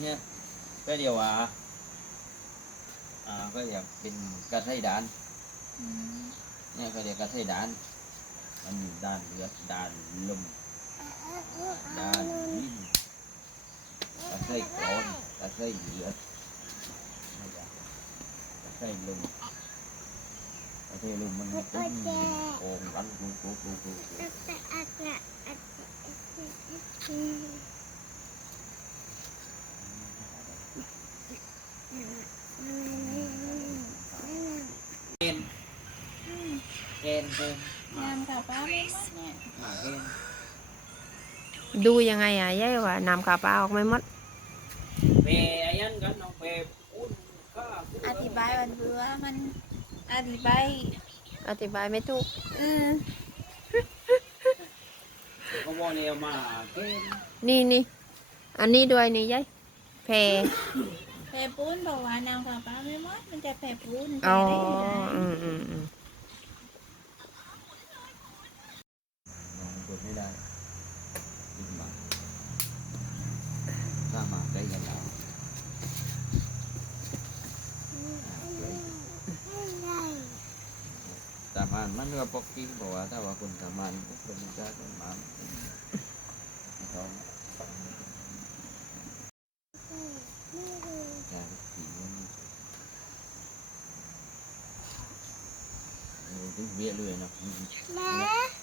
เนี่ยก็เดียวว่าอ่าก็เดียวเป็นกระไทดานเนี่ยก็เดียวกระไทดานมันมีด้านเลือดด้านลมด้านลิ้นกระไทก้อนกระไทเลือดกระไทลม กระไทลมมันโอ่งรันกรุกรุกรุกรุกรุกเกณฑ์เกณฑ์เกณฑ์งามค่ะป้าไม่มดเนี่ยมาเกณฑ์ดูยังไงอะยายว่าน้ำกาปลาออกไม่หมดเปย์ไอ้ยันกันน้องเปย์อุ่นข้าอธิบายวันเบื่อมัน อธิบายอธิบายไม่ถูกเออเขาบอกเนี่ยมาเกณฑ์นี่นี่อันนี้ด้วยนี่ยายแพรแผ่ปูนบอกว่านางค่ะป้าไม่หมดมันจะแผ่ปูนอ๋อแผ่ได้ยังไงอืมอืมอืม น้องกดไม่ได้ขึ้นมาถ้ามาได้กันแล้ว ทำงานมันก็ปกติบอกว่าถ้าว่าคนสามานก็คนจะคนมาต้องกาเบี้ยเลยนะแม่